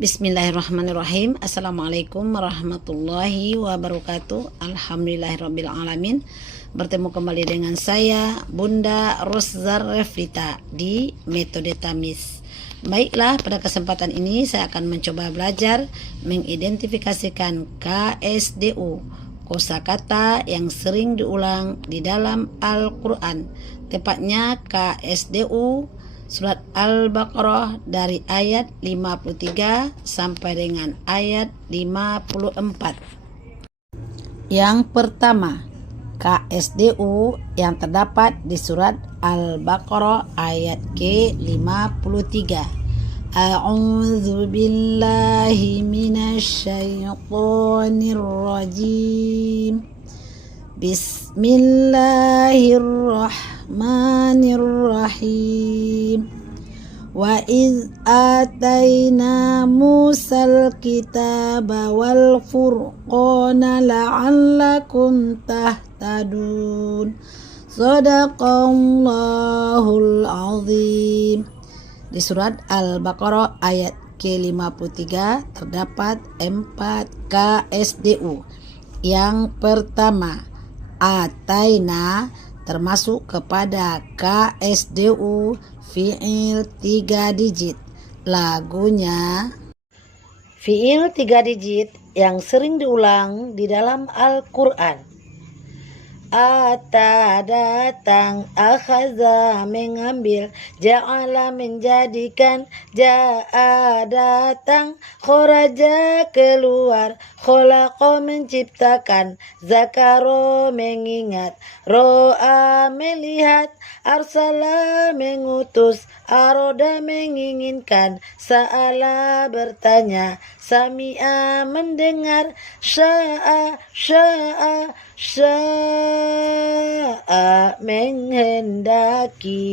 Bismillahirrahmanirrahim. Assalamualaikum warahmatullahi wabarakatuh. Alhamdulillahirrabbilalamin. Bertemu kembali dengan saya Bunda Roszar Reflita di Metode Tamis. Baiklah, pada kesempatan ini saya akan mencoba belajar mengidentifikasikan KSDU, kosakata yang sering diulang di dalam Al-Quran. Tepatnya KSDU Surat Al-Baqarah dari ayat 53 sampai dengan ayat 54. Yang pertama, KSDU yang terdapat di surat Al-Baqarah ayat ke-53. A'udzu billahi minasyaitonir rajim. Bismillahirrahmanirrahim. Wa iz atayna Musal kitaba wal furqana la'allakum tahtadun. Shadaqallahul azim. Di surat Al-Baqarah ayat ke-53 terdapat 4 KSDU. Yang pertama, ataina termasuk kepada KSDU fiil 3 digit. Lagunya fiil 3 digit yang sering diulang di dalam Al-Quran. Ata datang, akhaza mengambil, ja'ala menjadikan, ja'a datang, khoraja keluar, kholaqa menciptakan, zakaro mengingat, ro'a melihat, arsala mengutus, aroda menginginkan, sa'ala bertanya, sami'a mendengar, sya'a menghendaki.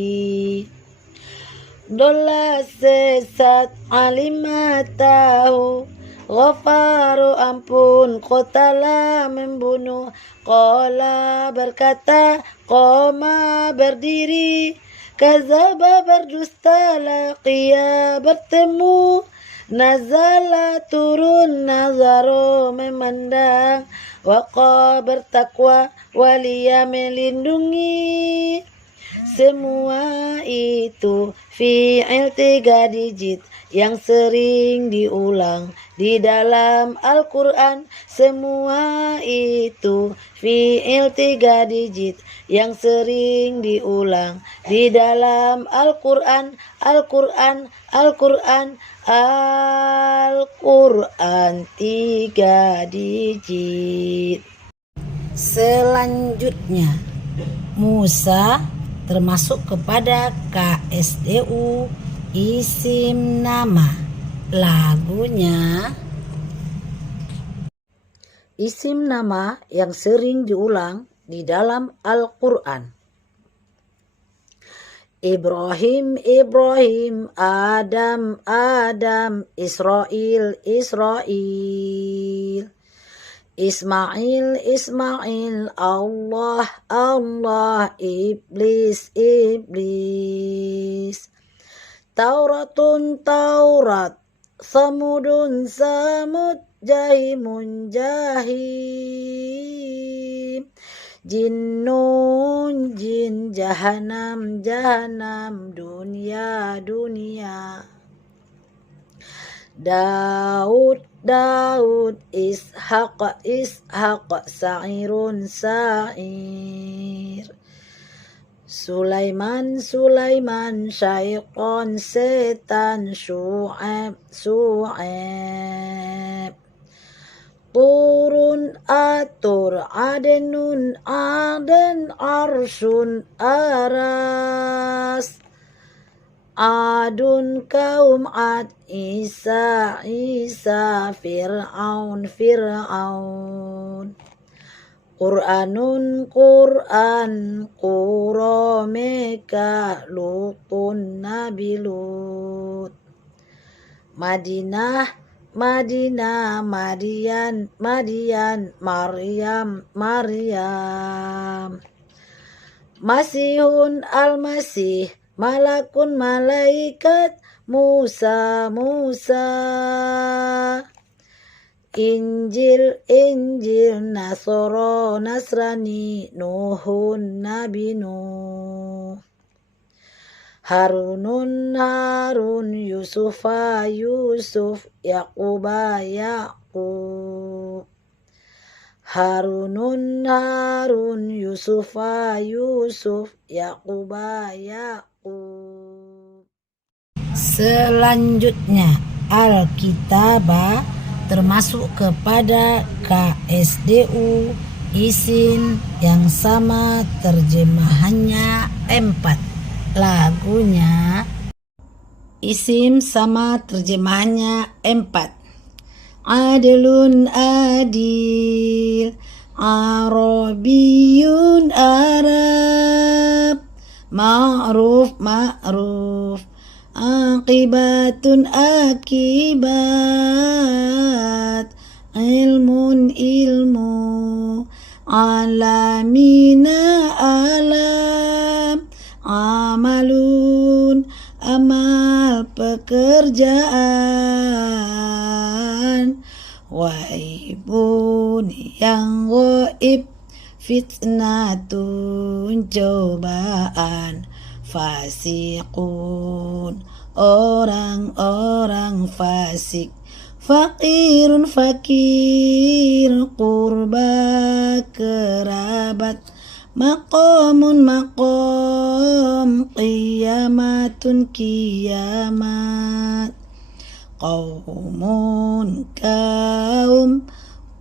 Dola sesat alima tahu, ghafaru ampun, qotala membunuh, qala berkata, qoma berdiri, kazaba berdusta, laqiya bertemu, nazala turun, nazaro memandang, waqa bertakwa, walia melindungi. Semua itu fi'il 3 digit yang sering diulang di dalam Al-Quran. Semua itu fi'il 3 digit yang sering diulang di dalam Al-Quran. Al-Quran 3 digit. Selanjutnya, Musa termasuk kepada KSDU isim nama. Lagunya isim nama yang sering diulang di dalam Al-Quran. Ibrahim, Adam, Israel, Ismail, Allah, Iblis, Taurat, Samud, Jahimun, Jinnun, jin, Jahannam, dunia. Daud, Ishaq, Sa'irun, Sa'ir. Sulaiman, Syaitan, setan, Syu'aib. Turun, atur, aden, arsun, aras. Adun, kaum Ad, Isa, Fir'aun. Qur'anun, Qura, Mekah, Lutun, Nabi Lut. Madinah, Madian, Maryam. Masihun, Al-Masih, malakun malaikat, Musa Injil Nasoro Nasrani, Nuhun Nabi Nuh, Harun Yusufa Yusuf, Yaquba Yaqub, Harun Yusufa Yusuf, Yaquba Yaqub. Selanjutnya Alkitabah termasuk kepada KSDU, isim yang sama terjemahannya 4. Lagunya isim sama terjemahannya 4. Adlun adil, Arabiyun Arab, ma'ruf ma'ruf, aqibatun akibat, ilmun ilmu, alamina alam, amalun amal pekerjaan, waibun yang goib, fitnatun cobaan, fasikun orang-orang fasik, fakirun fakir, kurba kerabat, maqamun maqam, qiyamatun kiamat, qaumun kaum,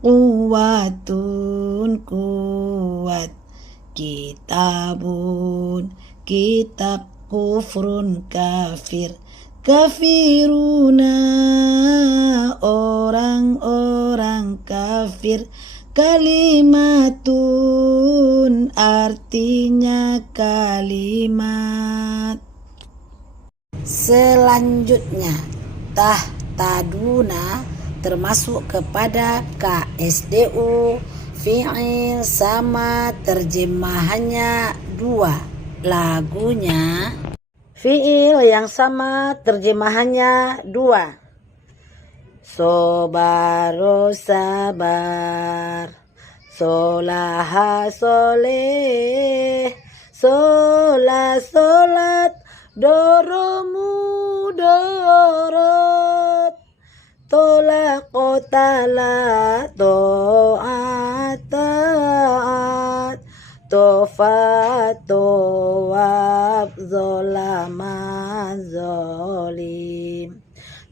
quwatun kuat, kitabun kitab, kufrun kafir, kafiruna orang-orang kafir, kalimatun artinya kalimat. Selanjutnya tahtaduna termasuk kepada KSDU, fi'il sama terjemahannya 2. Lagunya fi'il yang sama terjemahannya 2. Sobaro sabar, solaha soleh, sola solat, doromu dorot, tola kotala to'at ta'at, tofa towab zolama zolim,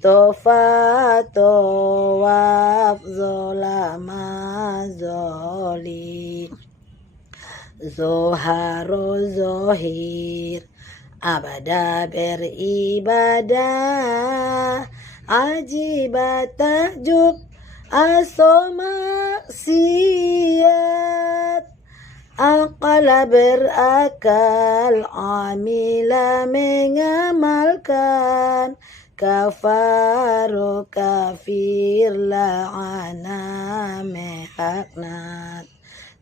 tofa towab zolama zolim, zoharo zohir, abada beribadah, ajiba takjub, asoma siat, akala berakal, amila mengamalkan, kafaru kafir, la'ana mehaknat,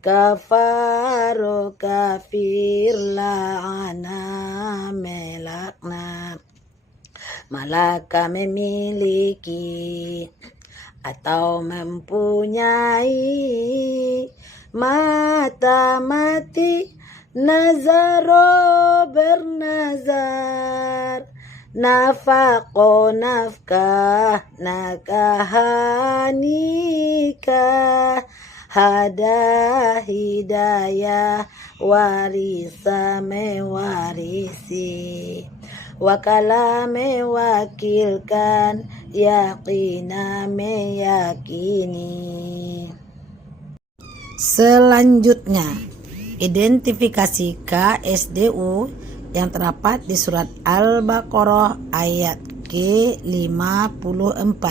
kafaru kafir, la'ana melaknat, malaka memiliki atau mempunyai, mata mati, nazaro bernazar, nafako nafkah, nakaha nikah, hada hidayah, warisa mewarisi, wakala mewakilkan, yakina meyakini. Selanjutnya identifikasi KSDU yang terdapat di surat Al-Baqarah ayat ke-54.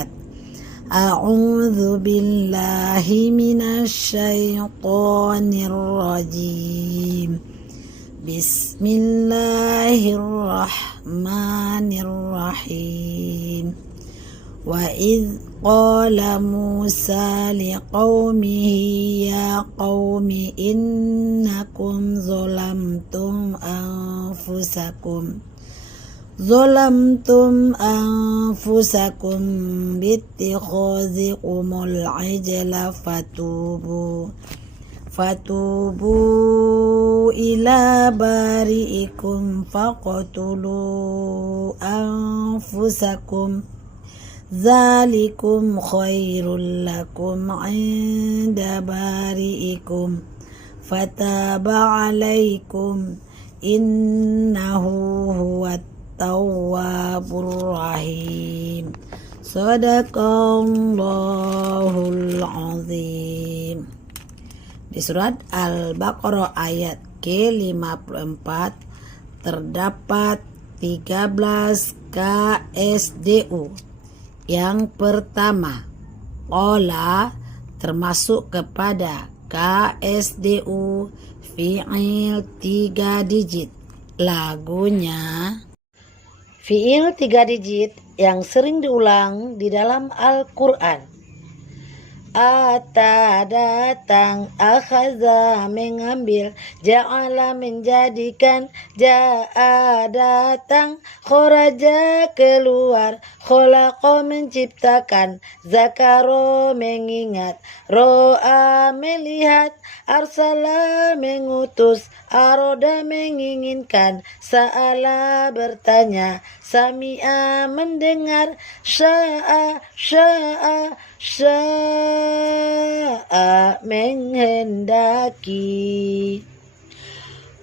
A'udzu billahi minasyaitonir rajim. Bismillahirrahmanirrahim. Wa idh qala Musa liqaumihi ya qaumi innakum zalamtum anfusakum Zalamtum anfusakum bittikhazikumul ijla fatubu ila bari'ikum faqtulu anfusakum zalikum khairul lakum inda bari'ikum fataba alaikum innahu huwat tawwabur rahim. Sadaqallahul azim. Di surat Al-Baqarah ayat ke-54 terdapat 13 KSDU. Yang pertama, qala termasuk kepada KSDU fi'il 3 digit. Lagunya fi'il 3 digit yang sering diulang di dalam Al-Quran. Ata datang, akhaza mengambil, ja'ala menjadikan, ja'a datang, khoraja keluar, kholaqa menciptakan, zakaro mengingat, ro'a melihat, arsala mengutus, aroda menginginkan, sa'ala bertanya, sami'a mendengar, sya'a menghendaki,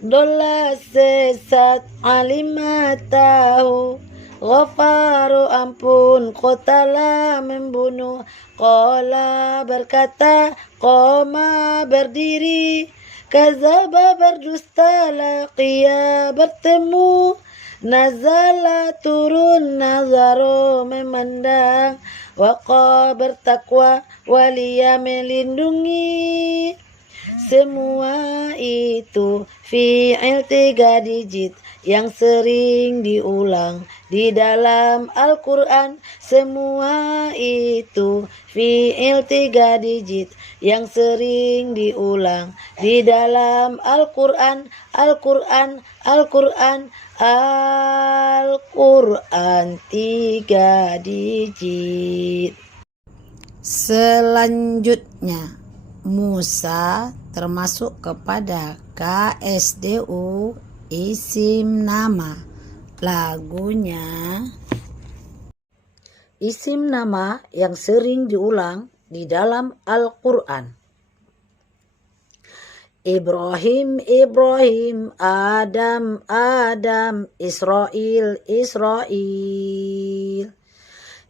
dola sesat, alima tahu, ghafaru ampun, qotala membunuh, qala berkata, qoma berdiri, kazaba berdusta, laqiya bertemu, nazala turun, nazaro memandang, waqa bertakwa, waliya melindungi. Semua itu fi'il 3 digit yang sering diulang di dalam Al-Quran. Semua itu fi'il 3 digit yang sering diulang di dalam Al-Quran. Al-Quran 3 digit. Selanjutnya, Musa termasuk kepada KSDU isim nama. Lagunya isim nama yang sering diulang di dalam Al-Quran. Ibrahim, Adam, Israel,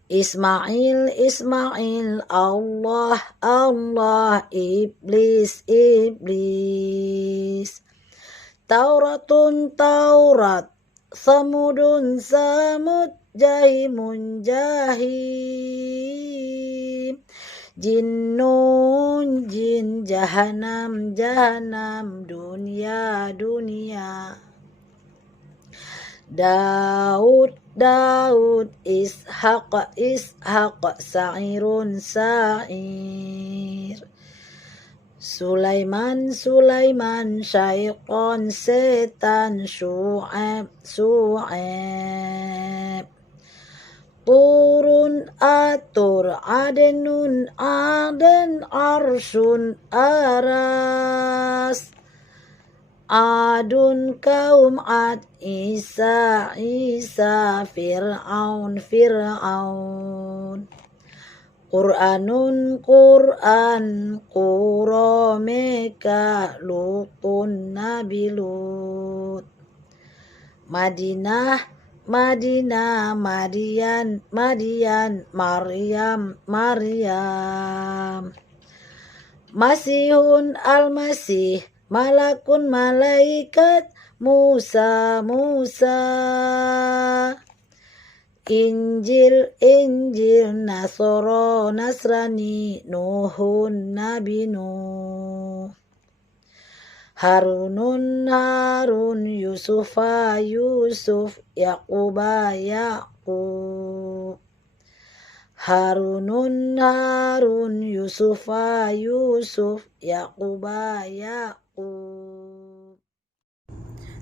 Ismail, Allah, Iblis, Taurat, Samud, Jahimun, Jinnun, jin, Jahannam, dunia, Daud, Ishaq, Sa'irun, Sa'ir, Sulaiman, Syaitan, setan, Syu'aib, Turun, atur, Aden, arsun, aras, Adun, kaum Ad, Isa, Fir'aun, Qur'anun, Qura, Mekah, Lutun, Nabi Lut, Madinah, Madian, Maryam, Masihun, Al-Masih, Malakun, malaikat, Musa, Injil, Nasrani, Nuhun, Nabi Nuh, Harun, Yusuf, Yaqub, Harun, Yusuf, Yaqub.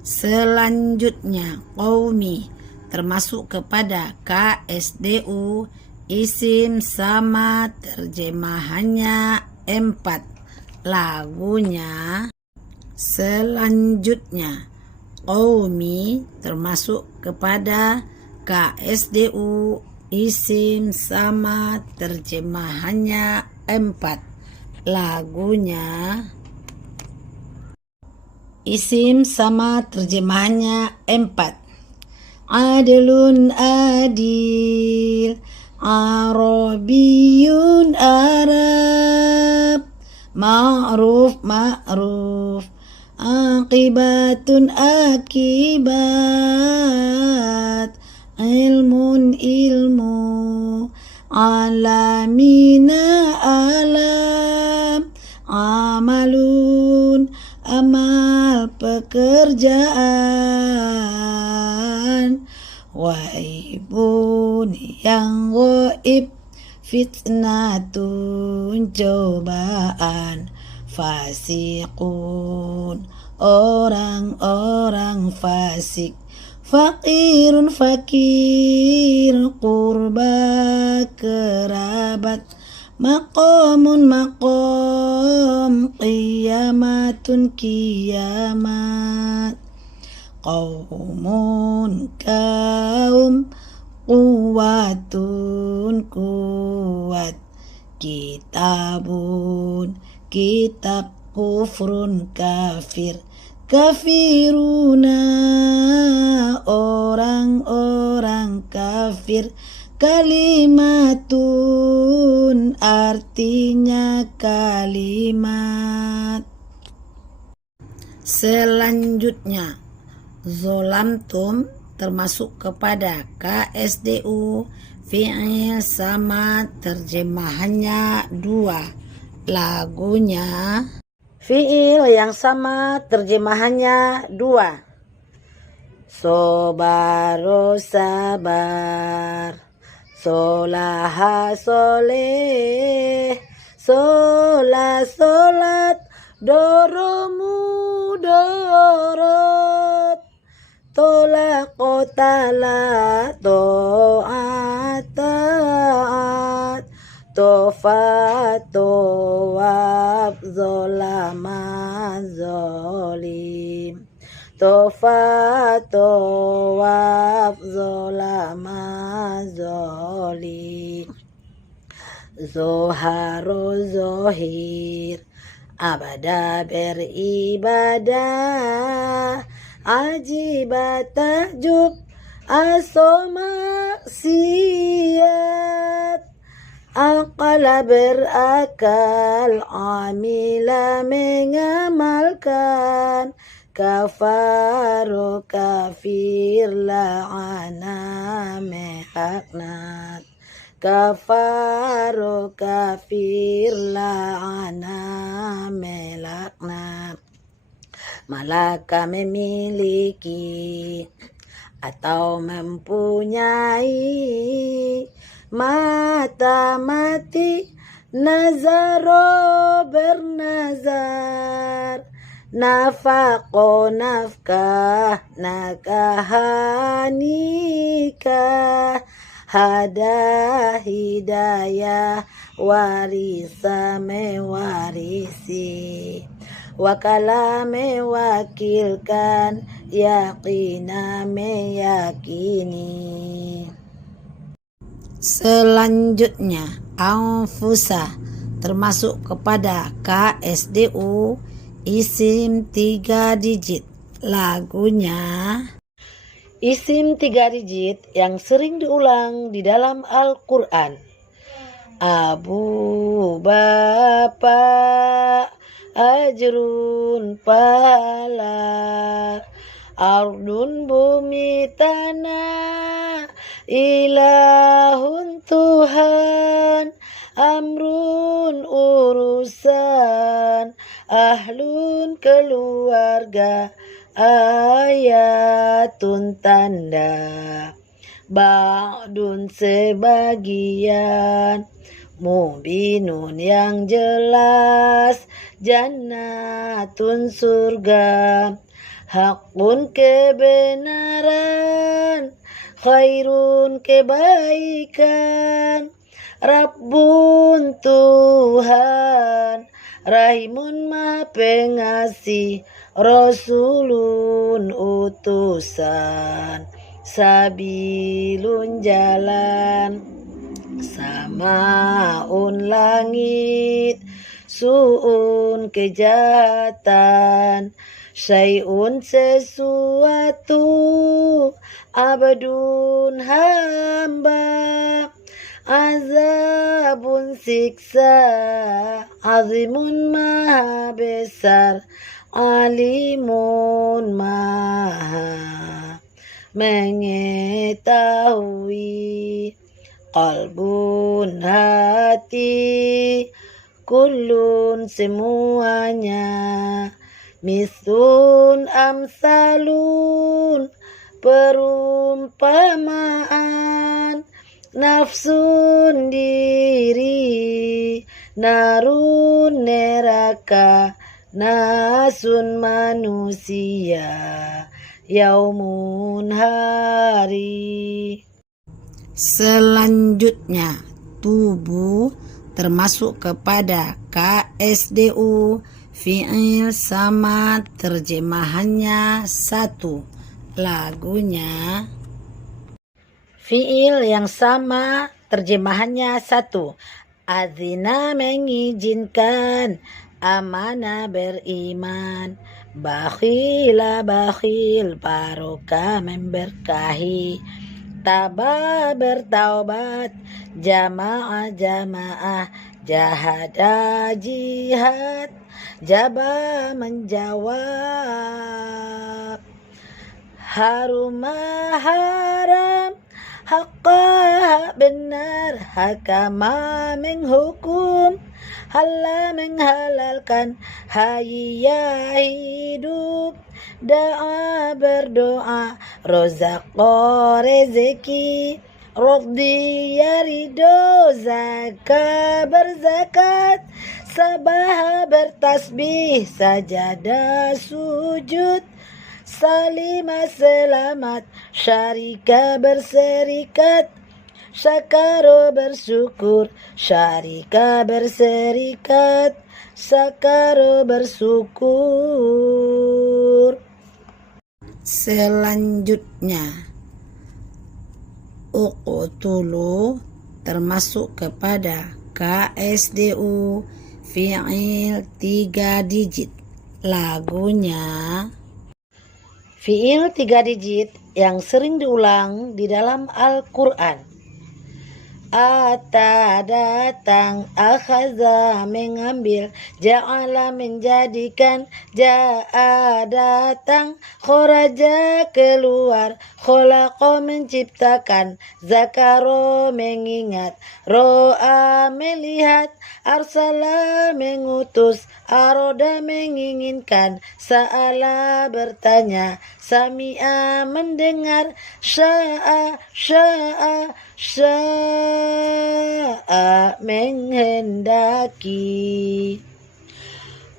Selanjutnya, qaumi termasuk kepada KSDU, isim sama terjemahannya 4. Lagunya selanjutnya Qaumi termasuk kepada KSDU, isim sama terjemahannya 4. Lagunya isim sama terjemahannya 4. Adlun adil, Arabiyun Arab, ma'ruf ma'ruf, akibatun akibat, ilmun ilmu, alamina alam, amalun amal pekerjaan, waibun yang goib, fitnatun cobaan, fasikun orang-orang fasik, fakirun fakir kurba kerabat, maqamun maqam, qiyamatun kiamat, qaumun kaum, quwatun kuat, kitabun kitab, kufrun kafir, kafiruna orang-orang kafir, kalimatun artinya kalimat. Selanjutnya zolamtum termasuk kepada KSDU, fi'il sama terjemahannya 2. Lagunya fi'il yang sama terjemahannya 2. Sobaro sabar, solaha soleh, sola solat, doromu dorot, tola kotala to'at ta'at, tofa towab zolama zolim, tofa towab zolama zolim, zoharo zohir, abada beribadah, ajiba takjub, asoma siat, akala berakal, amila mengamalkan, kafaru kafir, la'ana mehaknat, kafaru kafir, la'ana melaknat, malaka memiliki atau mempunyai, mata mati, nazaro bernazar, nafako nafkah, nakaha nikah, hada hidayah, warisa mewarisi, wakala mewakilkan, yakina meyakini. Selanjutnya anfusa termasuk kepada KSDU, isim 3 digit. Lagunya isim 3 digit yang sering diulang di dalam Al-Quran. Abu, bapak, ajrun, pahala, ardun, bumi, tanah, ilahun, Tuhan, amrun, urusan, ahlun, keluarga, ayatun, tanda, ba'dun, sebagian, mubinun, yang jelas, jannatun, surga, hakun, kebenaran, khairun kebaikan, Rabbun Tuhan, Rahimun Maha Pengasih, Rasulun utusan, sabilun jalan, samaun langit, su'un kejahatan, syai'un sesuatu, abadun hamba, azabun siksa, azimun maha besar, alimun maha mengetahui, qalbun hati, kullun semuanya, mislun amsalun perumpamaan, nafsun diri, narun neraka, nasun manusia, yaumun hari. Selanjutnya, tubuh termasuk kepada KSDU, fi'il sama terjemahannya satu. Lagunya fi'il yang sama terjemahannya satu. Azina mengizinkan, amana beriman, bakhila bakhil, barokah memberkahi, taba bertaubat, jamaah jamaah, jahada jihad, jaba menjawab, harumah haram, haqqa benar, hakama menghukum, halal menghalalkan, hayya hidup, da'a berdoa, rozaqo rezeki, Radhiya ridho, zakah berzakat, sabah bertasbih, sajadah sujud, salimah selamat, syarika berserikat, syakaro bersyukur, syarika berserikat, sakaro bersyukur. Selanjutnya, uqtulu termasuk kepada KSDU, fi'il 3 digit. Lagunya fi'il 3 digit yang sering diulang di dalam Al-Quran. Ata datang, akhaza mengambil, ja'ala menjadikan, ja'a datang, khoraja keluar, kholaqa menciptakan, zakaro mengingat, ro'a melihat, arsala mengutus, aroda menginginkan, sa'ala bertanya, sami'a mendengar, sya'a menghendaki,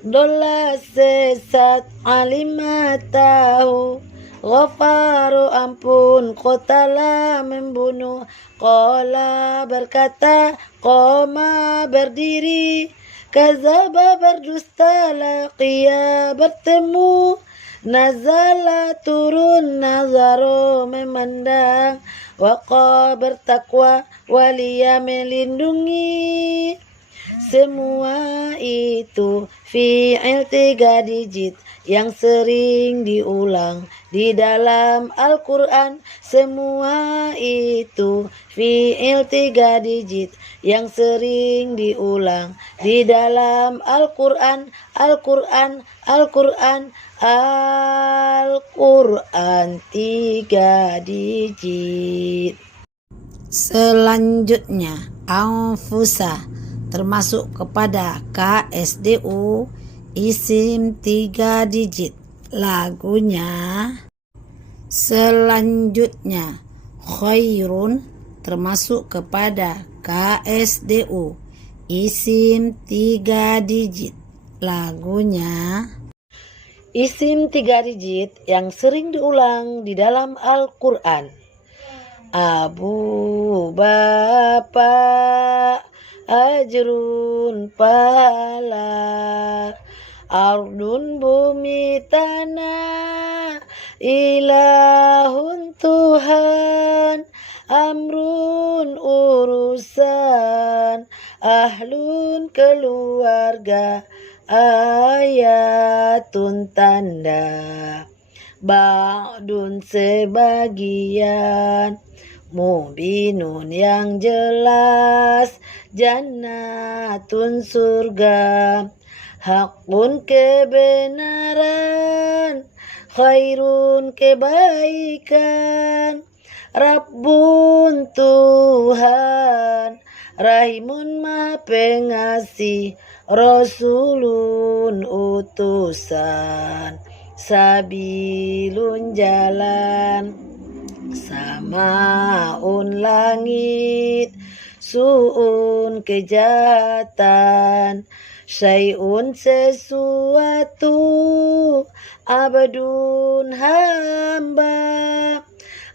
dola sesat, alima tahu, ghafaru ampun, qotala membunuh, qala berkata, qoma berdiri, kazaba berdusta, laqiya bertemu, nazala turun, nazaro memandang, waqa bertakwa, waliya melindungi. Semua itu fi'il 3 digit yang sering diulang di dalam Al-Quran. Semua itu fi'il 3 digit yang sering diulang di dalam Al-Quran. Al-Quran 3 digit. Selanjutnya, anfusa termasuk kepada KSDU, isim 3 digit. Lagunya selanjutnya, khairun termasuk kepada KSDU, isim 3 digit. Lagunya isim 3 digit yang sering diulang di dalam Al-Quran. Abu bapak, ajrun pahala, ardun bumi tanah, ilahun Tuhan, amrun urusan, ahlun keluarga, ayatun tanda, ba'dun sebagian, mubinun yang jelas, jannatun surga, hakun kebenaran, khairun kebaikan, Rabbun Tuhan, Rahimun Maha Pengasih, Rasulun utusan, sabilun jalan, samaun langit, suun kejahatan, syai'un sesuatu, abadun hamba,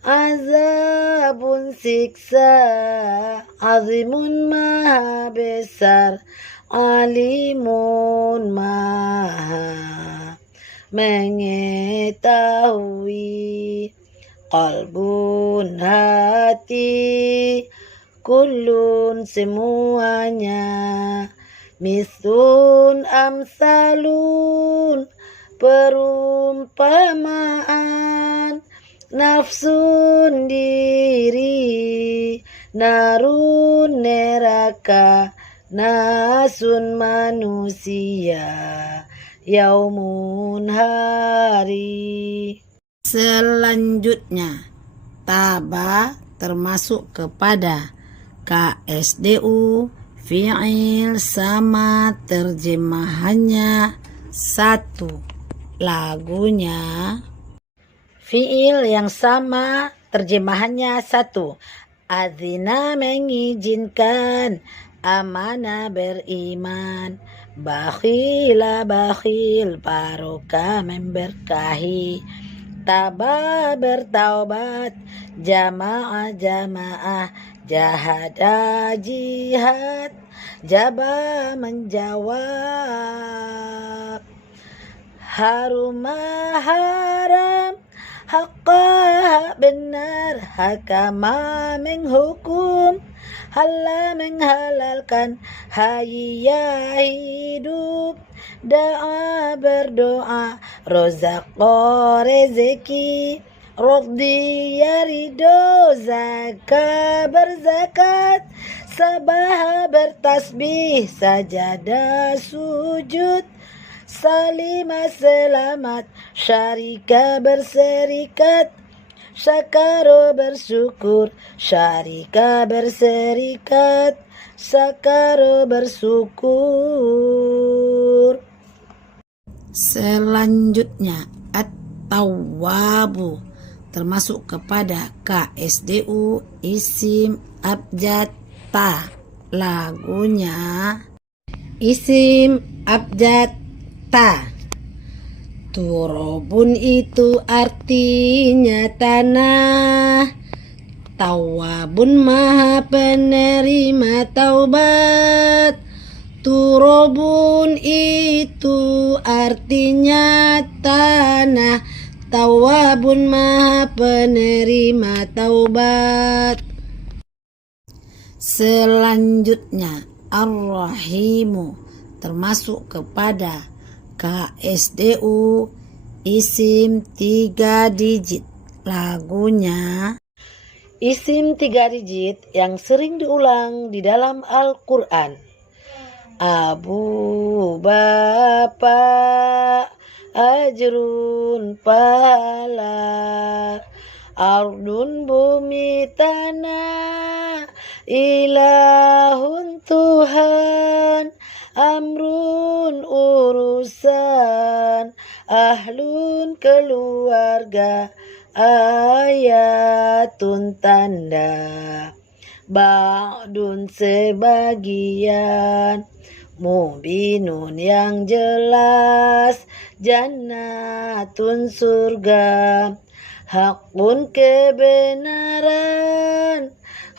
azabun siksa, azimun maha besar, alimun maha mengetahui, qalbun hati, kullun semuanya, misun amsalun perumpamaan, nafsun diri, narun neraka, nasun manusia, yaumun hari. Selanjutnya, taba termasuk kepada KSDU, fi'il sama terjemahannya satu. Lagunya fi'il yang sama terjemahannya satu. Azina mengizinkan, amana beriman, bakhila bakhil, barokah memberkahi, taba bertaubat, jamaah jamaah, jahada jihad, jaba menjawab, harumah haram, haqqa benar, hakama menghukum, halal menghalalkan, hayya hidup, da'a berdoa, rozaqo rezeki, Rodiya ridho, zakah berzakat, sabah bertasbih, sajadah sujud, salimah selamat, syarika berserikat, syakaro bersyukur, syarika berserikat, sakaro bersyukur. Selanjutnya, at-tawwabu termasuk kepada KSDU, isim abjad ta. Lagunya isim abjad ta. Turobun itu artinya tanah, tawabun maha penerima taubat. Turobun itu artinya tanah, tawabun maha penerima taubat. Selanjutnya, ar-rahimu termasuk kepada KSDU, isim 3 digit. Lagunya isim 3 digit yang sering diulang di dalam Al-Quran. Abu bapak, ajrun pahala, ardun bumi tanah, ilahun Tuhan, amrun urusan, ahlun keluarga, ayatun tanda, ba'dun sebagian, mubinun yang jelas, jannatun surga, Hakun kebenaran,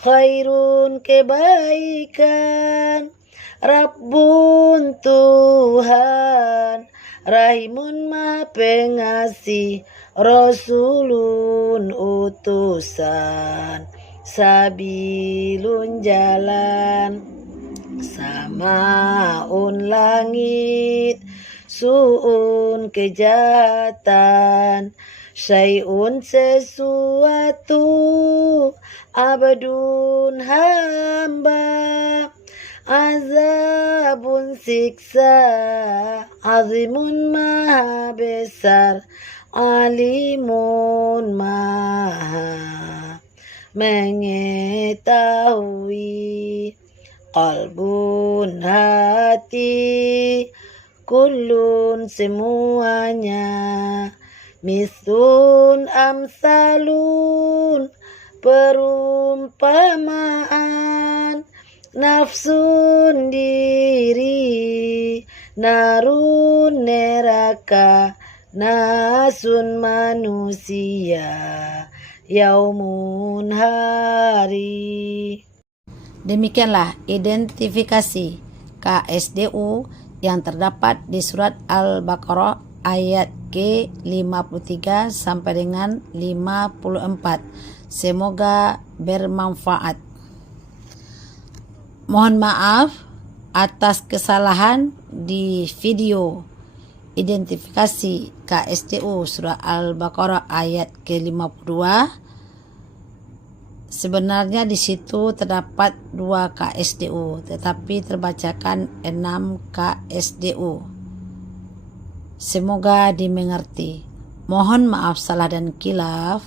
khairun kebaikan, Rabbun Tuhan, Rahimun Maha Pengasih, Rasulun utusan, Sabilun jalan, Samaun langit, Su'un kejahatan, Syai'un sesuatu, Abadun hamba, Azabun siksa, Azimun maha besar, Alimun maha mengetahui, Qalbun hati, Kullun semuanya, Mislun amsalun perumpamaan, Nafsun diri, Narun neraka, Nasun manusia, Yaumun hari. Demikianlah identifikasi KSDU yang terdapat di surat Al-Baqarah ayat ke-53 sampai dengan 54. Semoga bermanfaat. Mohon maaf atas kesalahan di video identifikasi KSDU surah Al-Baqarah ayat ke-52. Sebenarnya di situ terdapat 2 KSDU, tetapi terbacakan 6 KSDU. Semoga dimengerti. Mohon maaf salah dan kilaf.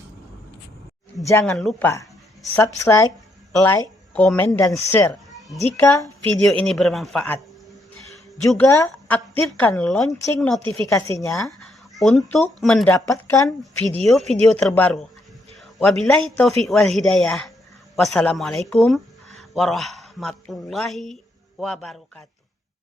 Jangan lupa subscribe, like, komen, dan share jika video ini bermanfaat. Juga aktifkan lonceng notifikasinya untuk mendapatkan video-video terbaru. Wabillahi taufiq wal hidayah. Wassalamualaikum warahmatullahi wabarakatuh.